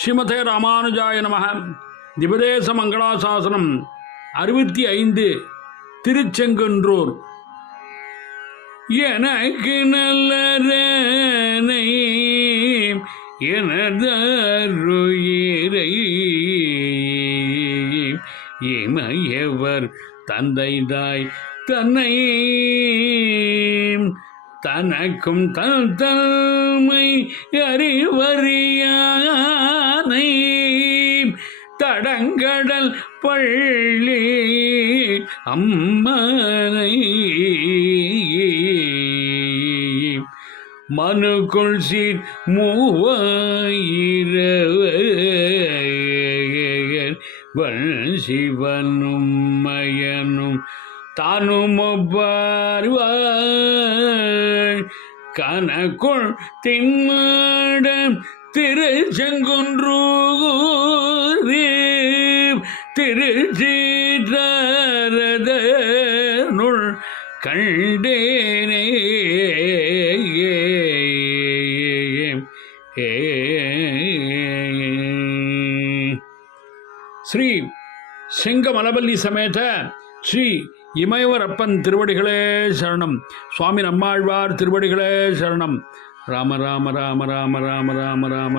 ஸ்ரீமதே ராமானுஜாய நம. திபதேச மங்களாசாசனம் 65 திருச்செங்குன்றூர். எனக்கு நல்லரனை எனதருயிரை இமையவர் தந்தைதாய் தன்னை தனக்கும் தன்மை அறிவறியானை தடங்கடல் பள்ளி அம்மனை மனுக்குள் சீர் மூவாயிரவர் சிவனும் மயனும் தானும் ஒப்பார்வார் கனக்குள் தின்மாடம் திருச்செங்குன்றூர் திருச்சீற்றரதனுள் கண்டேனே. ஸ்ரீ செங்கமலவல்லி சமேத ஸ்ரீ இமயவரப்பன் திருவடிகளே சரணம். சுவாமி நம்மாழ்வார் திருவடிகளே சரணம். ராம ராம ராம ராம ராம ராம ராம.